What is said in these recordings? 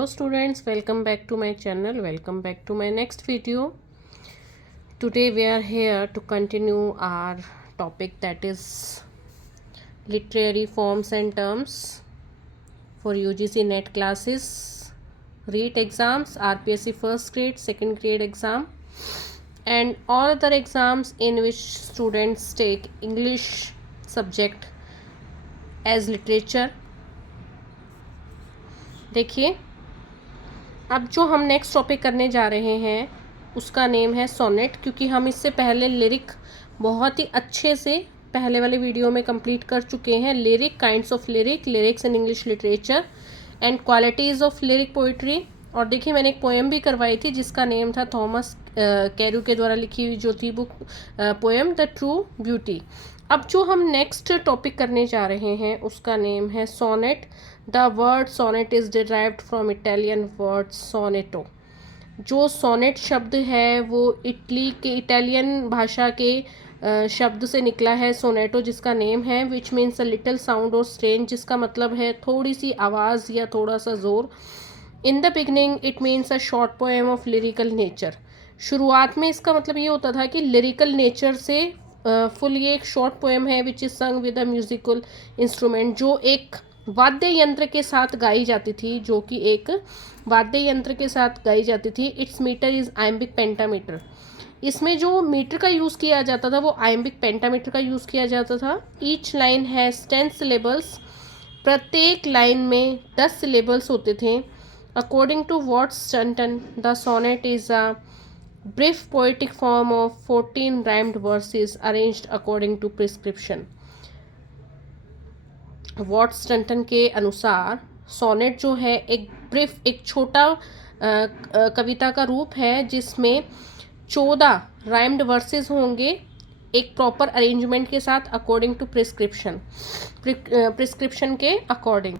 Hello students, welcome back to my channel. Welcome back to my next video. Today we are here to continue our topic, that is literary forms and terms for UGC NET classes, REET exams, RPSC first grade, second grade exam, and all other exams in which students take English subject as literature. देखिए, अब जो हम next topic करने जा रहे हैं उसका name है सोनेट, क्योंकि हम इससे पहले लिरिक बहुत ही अच्छे से पहले वाले वीडियो में कंप्लीट कर चुके हैं. Lyric, kinds of lyric, lyrics in English literature and qualities of lyric poetry. और देखिए, मैंने एक पोएम भी करवाई थी जिसका नेम था थॉमस कैरू के द्वारा लिखी हुई जो थी book poem the true beauty. अब जो हम नेक्स्ट टॉपिक करने जा रहे हैं उसका नेम है sonnet. The word sonnet is derived from Italian word sonetto. जो सोनेट शब्द है वो इटालियन भाषा के शब्द से निकला है सोनेटो, जिसका नेम है which means a little sound और स्ट्रेन, जिसका मतलब है थोड़ी सी आवाज़ या थोड़ा सा ज़ोर. इन the beginning it means a short poem of lyrical nature. शुरुआत में इसका मतलब ये होता था कि लिरिकल नेचर से फुल ये एक शॉर्ट पोएम है विच इज़ संग विद अ म्यूजिकल इंस्ट्रूमेंट, जो एक वाद्य यंत्र के साथ गाई जाती थी, जो कि एक वाद्य यंत्र के साथ गाई जाती थी. Its metre is iambic pentameter. इसमें जो मीटर का यूज़ किया जाता था वो आइम्बिक पेंटामीटर का यूज़ किया जाता था. Each line has 10 syllables. प्रत्येक लाइन में 10 सिलेबल्स होते थे. According to Watts Dunton, the sonnet is a brief poetic form of 14 rhymed verses arranged according to prescription. Watts Dunton के अनुसार सोनेट जो है एक ब्रीफ, एक छोटा कविता का रूप है जिसमें 14 राइम्ड वर्सेस होंगे एक प्रॉपर अरेंजमेंट के साथ, अकॉर्डिंग टू प्रिस्क्रिप्शन के according.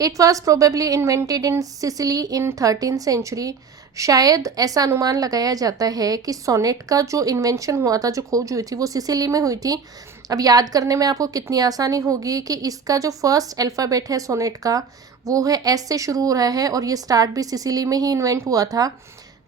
It was probably invented in Sicily in 13th century. शायद ऐसा अनुमान लगाया जाता है कि सोनेट का जो इन्वेंशन हुआ था, जो खोज हुई थी, वो सिसिली में हुई थी. अब याद करने में आपको कितनी आसानी होगी कि इसका जो फर्स्ट अल्फ़ाबेट है सोनेट का वो है एस से शुरू हो रहा है, और ये स्टार्ट भी सिसिली में ही इन्वेंट हुआ था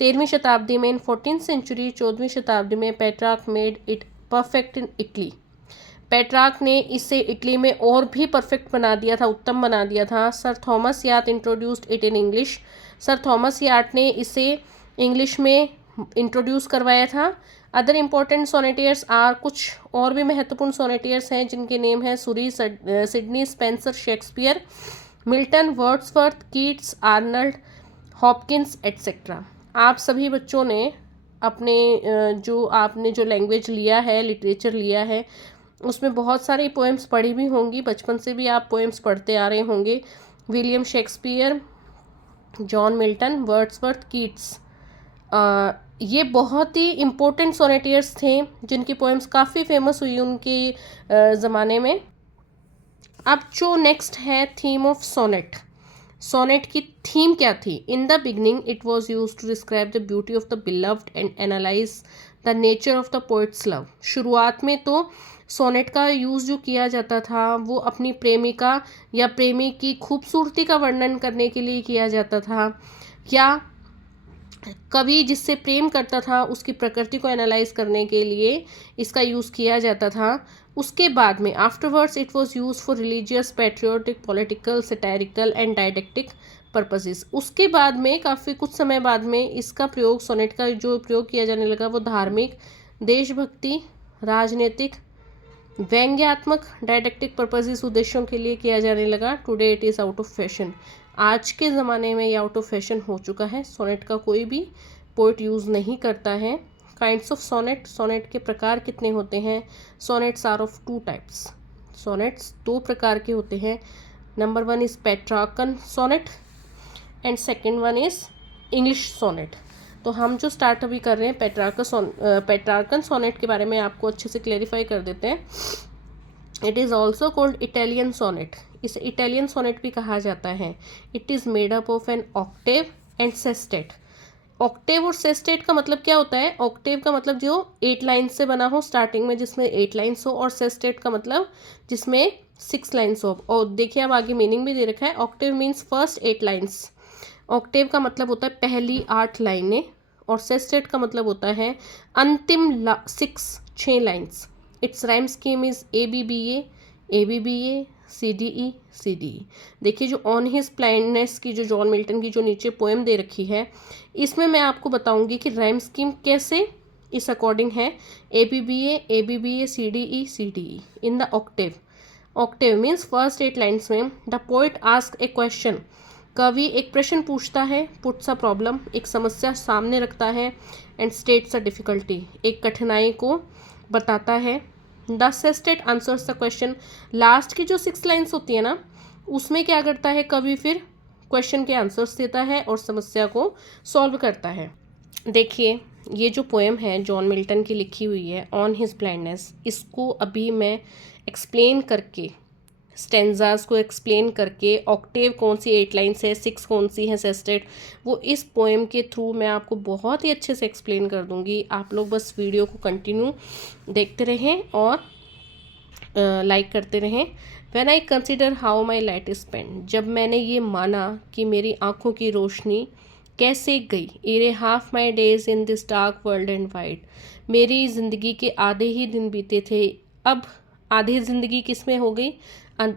13वीं शताब्दी में. इन 14th century 14वीं शताब्दी में Petrarch made it perfect in Italy. Petrarch ने इसे इटली में और भी परफेक्ट बना दिया था, उत्तम बना दिया था. Sir Thomas Wyatt introduced it in English. Sir Thomas Wyatt ने इसे इंग्लिश में इंट्रोड्यूस करवाया था. अदर इम्पोर्टेंट सोनेटियर्स आर, कुछ और भी महत्वपूर्ण सोनेटियर्स हैं जिनके नेम है Suri, Sydney, Spencer, Shakespeare, Milton, Wordsworth, Keats, Arnold, Hopkins etcetera. आप सभी बच्चों ने आपने जो लैंग्वेज लिया है, लिटरेचर लिया है, उसमें बहुत सारी पोएम्स पढ़ी भी होंगी. बचपन से भी आप पोएम्स पढ़ते आ रहे होंगे. William Shakespeare, John Milton, Wordsworth, Keats, ये बहुत ही इम्पोर्टेंट सोनेटियर्स थे जिनकी पोएम्स काफ़ी फेमस हुई उनके ज़माने में. अब जो नेक्स्ट है थीम ऑफ सोनेट. सोनेट की थीम क्या थी? In the beginning it was use to describe the beauty of the beloved and analyse the nature of the poet's love. शुरुआत में तो सोनेट का यूज़ जो किया जाता था वो अपनी प्रेमिका या प्रेमी की खूबसूरती का वर्णन करने के लिए किया जाता था, या कवि जिससे प्रेम करता था उसकी प्रकृति को एनालाइज करने के लिए इसका यूज़ किया जाता था. उसके बाद में afterwards it was use for religious, patriotic, political, satirical and didactic purposes. उसके बाद में काफ़ी कुछ समय बाद में इसका प्रयोग, सोनेट का जो प्रयोग किया जाने लगा वो धार्मिक, देशभक्ति, राजनीतिक, व्यंग्यात्मक, डायडेक्टिक पर्पसेस उद्देश्यों के लिए किया जाने लगा. Today it is out of fashion. आज के ज़माने में ये आउट ऑफ फैशन हो चुका है. सोनेट का कोई भी पोइट यूज़ नहीं करता है. Kinds of sonnet. सोनेट के प्रकार कितने होते हैं? Sonnets are of 2 types. Sonnets 2 प्रकार के होते हैं. Number 1 is Petrarchan sonnet and second one is English sonnet. तो हम जो स्टार्ट अभी कर रहे हैं पेट्रार्कन सोनेट के बारे में आपको अच्छे से क्लेरिफाई कर देते हैं. It is also called Italian sonnet. इसे इटालियन सोनेट भी कहा जाता है. It is made up of an octave and sestet. Octave और सेस्टेट का मतलब क्या होता है? ऑक्टेव का मतलब जो 8 लाइन्स से बना हो स्टार्टिंग में, जिसमें 8 लाइन्स हो, और सेस्टेट का मतलब जिसमें 6 लाइन्स हो. और देखिए अब आगे मीनिंग भी दे रखा है. Octave means first 8 lines Octave का मतलब होता है पहली 8 लाइनें, और सेस्टेट का मतलब होता है अंतिम 6 lines. It's rhyme scheme is ABBA, ABBA, CDE, CDE। देखिए जो ऑन हिज ब्लाइंडनेस की जो जॉन मिल्टन की जो नीचे पोएम दे रखी है, इसमें मैं आपको बताऊंगी कि राइम स्कीम कैसे इस अकॉर्डिंग है। ABBA, ABBA, CDE, CDE in the octave. Octave means first 8 lines में the poet ask a question, कवि एक प्रश्न पूछता है, पुट्स अ प्रॉब्लम, एक समस्या सामने रखता है, एंड स्टेट्स अ डिफिकल्टी, एक कठिनाई को बताता है। The sestet answers the question, last की जो 6 लाइन्स होती है ना, उसमें क्या करता है कवि, फिर क्वेश्चन के आंसर्स देता है और समस्या को सॉल्व करता है। देखिए ये जो पोएम है जॉन मिल्टन की लिखी हुई है ऑन हिज ब्लाइंडनेस, इसको अभी मैं एक्सप्लेन करके, स्टेंजास को एक्सप्लेन करके, ऑक्टेव कौन सी 8 लाइन्स है, 6 कौन सी है सेस्टेट, वो इस पोएम के थ्रू मैं आपको बहुत ही अच्छे से एक्सप्लेन कर दूंगी। आप लोग बस वीडियो को कंटिन्यू देखते रहें और लाइक करते रहें। When I consider how my light is spend, जब मैंने ये माना कि मेरी आँखों की रोशनी कैसे गई, array half my days in this dark world and wide, मेरी ज़िंदगी के आधे ही दिन बीते थे, अब आधी ज़िंदगी किस में हो गई,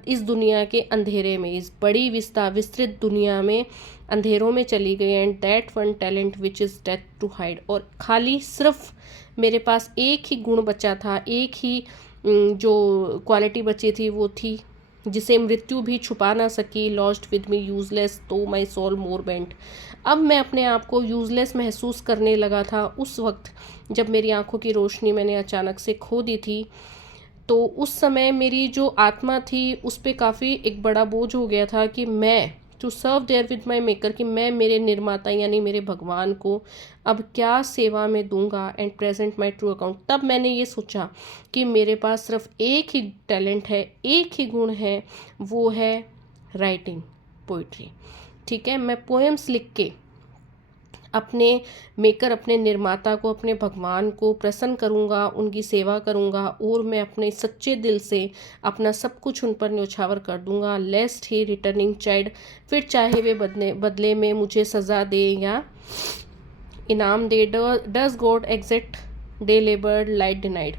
इस दुनिया के अंधेरे में, इस बड़ी विस्तृत दुनिया में अंधेरों में चली गई। And that one talent which is death to hide, और खाली सिर्फ मेरे पास एक ही गुण बचा था, एक ही जो क्वालिटी बची थी वो थी जिसे मृत्यु भी छुपा ना सकी। लॉस्ट विद मी यूजलेस तो माई सोल मोर बेंट, अब मैं अपने आप को यूजलेस महसूस करने लगा था उस वक्त जब मेरी आंखों की रोशनी मैंने अचानक से खो दी थी। तो उस समय मेरी जो आत्मा थी उस पर काफ़ी एक बड़ा बोझ हो गया था कि मैं to serve there with my maker, कि मैं मेरे निर्माता यानी मेरे भगवान को अब क्या सेवा में दूंगा, and present my true account. तब मैंने ये सोचा कि मेरे पास सिर्फ एक ही टैलेंट है, एक ही गुण है, वो है राइटिंग, पोइट्री। ठीक है, मैं पोएम्स लिख के अपने मेकर, अपने निर्माता को, अपने भगवान को प्रसन्न करूंगा, उनकी सेवा करूंगा, और मैं अपने सच्चे दिल से अपना सब कुछ उन पर न्यौछावर कर दूंगा। लेस्ट ही रिटर्निंग चाइल्ड, फिर चाहे वे बदले में मुझे सज़ा दे या इनाम दे। Does God exact day labour light denied,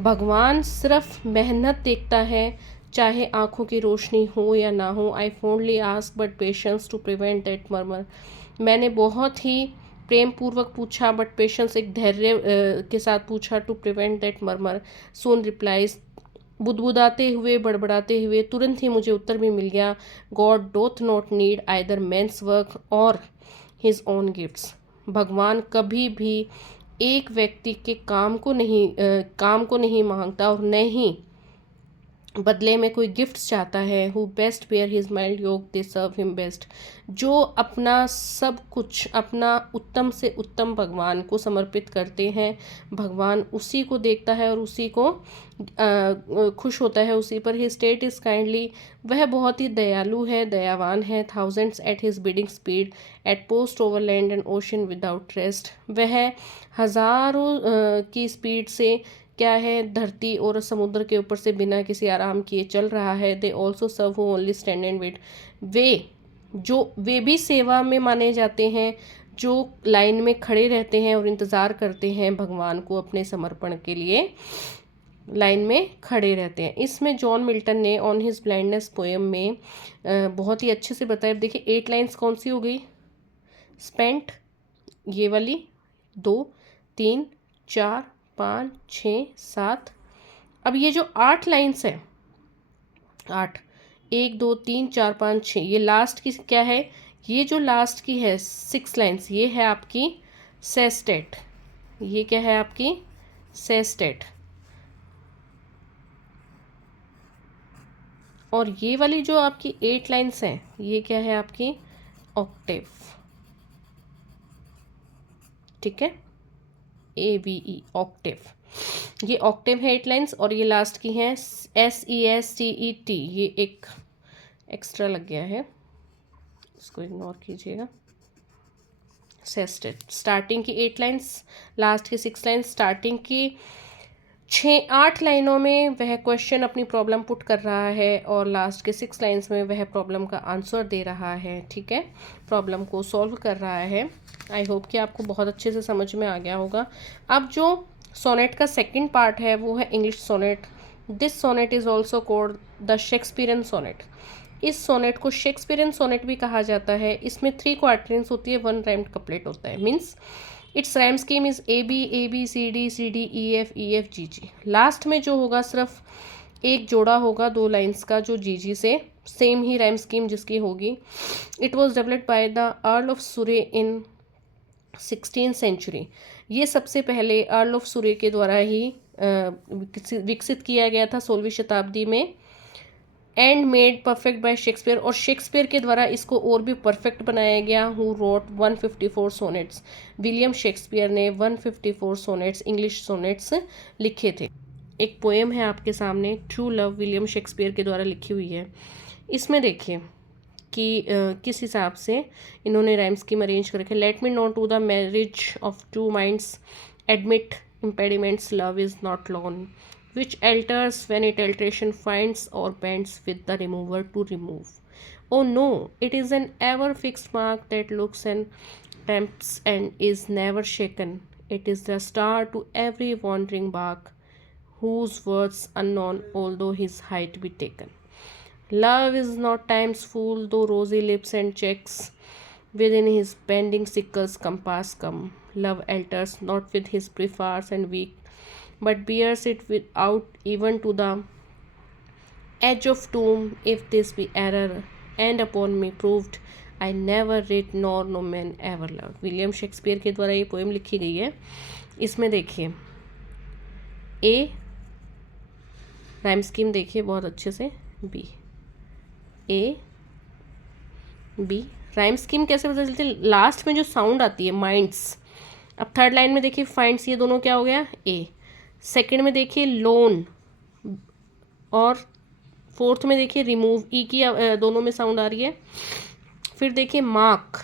भगवान सिर्फ मेहनत देखता है, चाहे आँखों की रोशनी हो या ना हो। I fondly ask but patience to prevent that murmur, मैंने बहुत ही प्रेम पूर्वक पूछा, बट पेशेंस एक धैर्य के साथ पूछा, to prevent that murmur soon replies, बुदबुदाते हुए, बड़बड़ाते हुए तुरंत ही मुझे उत्तर भी मिल गया। God doth not need either man's work or his own gifts, भगवान कभी भी एक व्यक्ति के काम को नहीं मांगता और न ही बदले में कोई गिफ्ट्स चाहता है। Who best bear his mild yoke they serve him best, जो अपना सब कुछ, अपना उत्तम से उत्तम भगवान को समर्पित करते हैं, भगवान उसी को देखता है और उसी को खुश होता है उसी पर। हिज स्टेट इज़ काइंडली, वह बहुत ही दयालु है, दयावान है। Thousands at his bidding speed, at post over land and ocean without rest, वह हज़ारों की स्पीड से क्या है, धरती और समुद्र के ऊपर से बिना किसी आराम किए चल रहा है। They also serve who only stand and wait, वे भी सेवा में माने जाते हैं जो लाइन में खड़े रहते हैं और इंतज़ार करते हैं भगवान को अपने समर्पण के लिए लाइन में खड़े रहते हैं। इसमें जॉन मिल्टन ने ऑन हिज ब्लाइंडनेस पोएम में बहुत ही अच्छे से बताया। देखिए 8 लाइन्स कौन सी हो गई, स्पेंट ये वाली, 2 3 4 5 6 7, अब ये जो 8 लाइन्स है, 8 1 2 3 4 5 6, ये लास्ट की क्या है, ये जो लास्ट की है 6 लाइन्स, ये है आपकी सेस्टेट, ये क्या है आपकी सेस्टेट, और ये वाली जो आपकी 8 लाइन्स हैं ये क्या है आपकी ऑक्टेव। ठीक है, AVE ऑक्टेव, ये ऑक्टेव है 8 लाइन्स, और ये लास्ट की हैं SESTET, ये एक एक्स्ट्रा लग गया है, इसको इग्नोर कीजिएगा। सेस्टेट, स्टार्टिंग की 8 लाइन्स, लास्ट की 6 लाइन्स, स्टार्टिंग की 8 लाइनों में वह क्वेश्चन अपनी प्रॉब्लम पुट कर रहा है और लास्ट के 6 लाइन्स में वह प्रॉब्लम का आंसर दे रहा है, ठीक है, प्रॉब्लम को सॉल्व कर रहा है। आई होप कि आपको बहुत अच्छे से समझ में आ गया होगा। अब जो सोनेट का सेकंड पार्ट है वो है English sonnet. This sonnet is also called the Shakespearean sonnet. इस सोनेट को शेक्सपियरियन सोनेट भी कहा जाता है। इसमें 3 क्वार्टरेंस होती है, 1 राइम्ड कपलेट होता है। Means it's rhyme scheme is A B C D E F G G. Last में जो होगा सिर्फ एक जोड़ा होगा 2 लाइन्स का, जो जी जी से सेम ही राइम स्कीम जिसकी होगी। It was developed by the earl of सुरे इन 16th सेंचुरी। ये सबसे पहले अर्ल ऑफ सुरे के द्वारा ही विकसित किया गया था 16वीं शताब्दी में। And made perfect bye Shakespeare, और शेक्सपियर के द्वारा इसको और भी परफेक्ट बनाया गया। Who wrote 154 sonnets. William Shakespeare ने 154 सोनेट्स, इंग्लिश सोनेट्स लिखे थे। एक पोएम है आपके सामने, ट्रू लव, विलियम शेक्सपियर के द्वारा लिखी हुई है। इसमें देखिए कि किस हिसाब से इन्होंने राइम स्कीम अरेंज कर रखे। Let me not to the marriage of true minds admit impediments, love is not lone, which alters when it alteration finds or bends with the remover to remove. Oh no, it is an ever fixed mark that looks and tempts and is never shaken. It is the star to every wandering bark, whose words unknown, although his height be taken. Love is not time's fool, though rosy lips and checks within his bending sickle's compass come. Love alters not with his preface and weak, but bears it without even to the edge of doom. If this be error, and upon me proved, I never read nor no man ever loved. William Shakespeare के द्वारा ये poem लिखी गई है। इसमें देखिए ए rhyme scheme देखिए बहुत अच्छे से, B A B rhyme scheme कैसे पता चलती है? लास्ट में जो साउंड आती है माइंड्स। अब थर्ड लाइन में देखिए फाइंड्स, ये दोनों क्या हो गया? ए। सेकंड में देखिए लोन, और फोर्थ में देखिए रिमूव, ई की दोनों में साउंड आ रही है। फिर देखिए मार्क,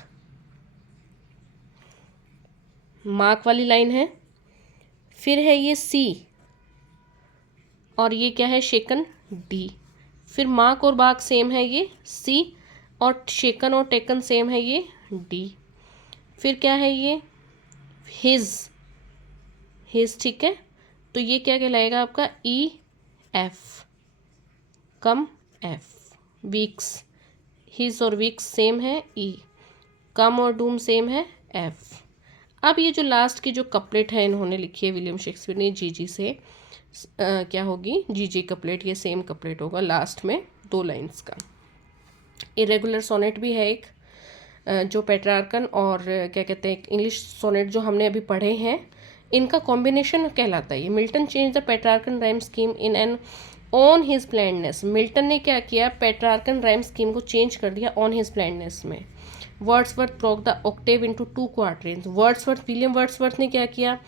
मार्क वाली लाइन है। फिर है ये सी, और ये क्या है? शेकन, डी। फिर मार्क और बार्क सेम है, ये सी, और शेकन और टेकन सेम है, ये डी। फिर क्या है? ये हिज, ठीक है, तो ये क्या कहलाएगा आपका? ई एफ कम एफ। वीक्स, हिज और वीक्स सेम है, ई। कम और डूम सेम है, एफ। अब ये जो लास्ट की जो कपलेट है इन्होंने लिखी है विलियम शेक्सपियर ने, जी जी से क्या होगी? जी जी कपलेट, ये सेम कपलेट होगा लास्ट में 2 लाइन्स का। इरेगुलर सोनेट भी है एक, जो पेट्रार्कन और क्या कहते हैं इंग्लिश सोनेट जो हमने अभी पढ़े हैं, इनका कॉम्बिनेशन कहलाता है ये। Milton change the Petrarchan rhyme scheme in an on his blindness. Milton ने क्या किया? पेट्रार्कन राइम स्कीम को चेंज कर दिया ऑन हिज प्लैंडनेस में। Wordsworth broke the octave into 2 quatrains. William Wordsworth ने क्या किया?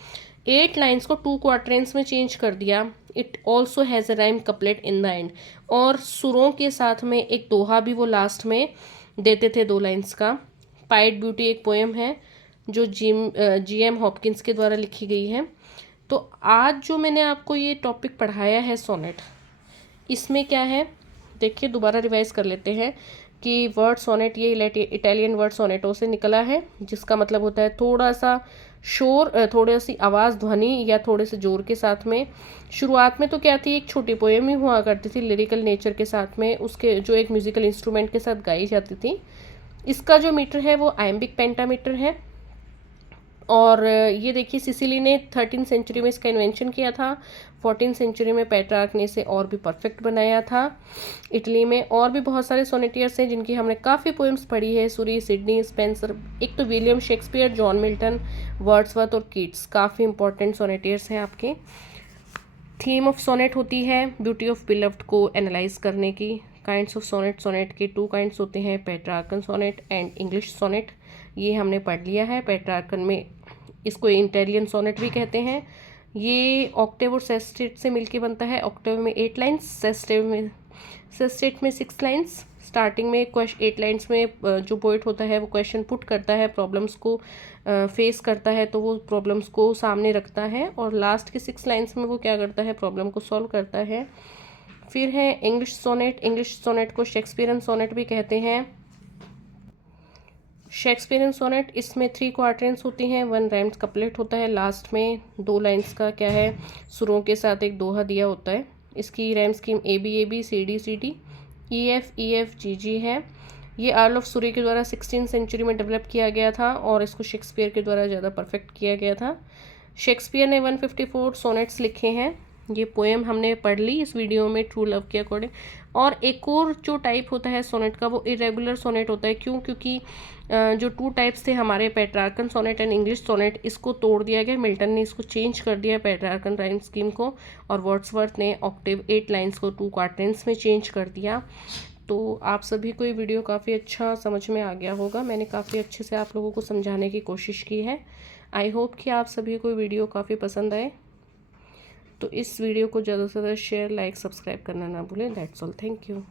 8 लाइन्स को 2 क्वार्टरेंस में चेंज कर दिया। It also has a rhyme couplet in the end, और सुरों के साथ में एक दोहा भी वो लास्ट में देते थे 2 लाइन्स का। पाइट ब्यूटी एक पोएम है जो जी.एम. हॉपकिंस के द्वारा लिखी गई है। तो आज जो मैंने आपको ये टॉपिक पढ़ाया है सोनेट, इसमें क्या है देखिए, दोबारा रिवाइज कर लेते हैं कि वर्ड सोनेट ये इटालियन वर्ड सोनेटो से निकला है, जिसका मतलब होता है थोड़ा सा शोर, थोड़ी सी आवाज़, ध्वनि या थोड़े से जोर के साथ में। शुरुआत में तो क्या थी, एक छोटी पोएम ही हुआ करती थी लिरिकल नेचर के साथ में, उसके जो एक म्यूजिकल इंस्ट्रूमेंट के साथ गाई जाती थी। इसका जो मीटर है वो आयम्बिक पेंटामीटर है। और ये देखिए सिसिली ने 13th सेंचुरी में इसका इन्वेंशन किया था। 14th सेंचुरी में पेट्रार्क ने इसे और भी परफेक्ट बनाया था। इटली में और भी बहुत सारे सोनेटियर्स हैं जिनकी हमने काफ़ी पोएम्स पढ़ी है, सूरी, सिडनी, स्पेंसर, एक तो William Shakespeare, John Milton, Wordsworth और कीट्स, काफ़ी इंपॉर्टेंट सोनेटियर्स हैं आपके। थीम ऑफ सोनेट होती है ब्यूटी ऑफ बिलव्ड को एनालाइज करने की। काइंड्स ऑफ सोनेट, सोनेट के 2 काइंड्स होते हैं, Petrarchan sonnet and English sonnet, ये हमने पढ़ लिया है। पेट्रार्कन में इसको इटालियन सोनेट भी कहते हैं। ये ऑक्टेव और सेस्टेट से मिलके बनता है। ऑक्टेव में 8 लाइन्स, सेस्टेट में 6 लाइन्स। स्टार्टिंग में 8 लाइन्स में जो पोइट होता है वो क्वेश्चन पुट करता है, प्रॉब्लम्स को फेस करता है, तो वो प्रॉब्लम्स को सामने रखता है, और लास्ट के 6 लाइन्स में वो क्या करता है, प्रॉब्लम को सॉल्व करता है। फिर है इंग्लिश सोनेट। इंग्लिश सोनेट को शेक्सपियरन सोनेट भी कहते हैं। शेक्सपियरन सोनेट, इसमें 3 क्वार्टरेंस होती हैं, 1 राइम्ड कपलेट होता है, लास्ट में 2 लाइन्स का क्या है, सुरों के साथ एक दोहा दिया होता है। इसकी rhyme scheme ABAB CD EF GG है। ये अर्ल ऑफ सुरे के द्वारा 16th सेंचुरी में डेवलप किया गया था, और इसको शेक्सपियर के द्वारा ज़्यादा परफेक्ट किया गया था। शेक्सपियर ने 154 सोनेट्स लिखे हैं। ये पोएम हमने पढ़ ली इस वीडियो में ट्रू लव के अकॉर्डिंग। और एक और जो टाइप होता है सोनेट का, वो इरेगुलर सोनेट होता है। क्यों? क्योंकि जो 2 टाइप्स थे हमारे, Petrarchan sonnet and English sonnet, इसको तोड़ दिया गया। मिल्टन ने इसको चेंज कर दिया पेट्रार्कन राइम स्कीम को, और वर्ड्सवर्थ ने ऑक्टेव 8 लाइन्स को 2 क्वार्टरेंस में चेंज कर दिया। तो आप सभी को ये वीडियो काफ़ी अच्छा समझ में आ गया होगा। मैंने काफ़ी अच्छे से आप लोगों को समझाने की कोशिश की है। आई होप कि आप सभी को वीडियो काफ़ी पसंद आए। तो इस वीडियो को ज़्यादा से ज़्यादा शेयर, लाइक, सब्सक्राइब करना ना भूलें। That's all. Thank you.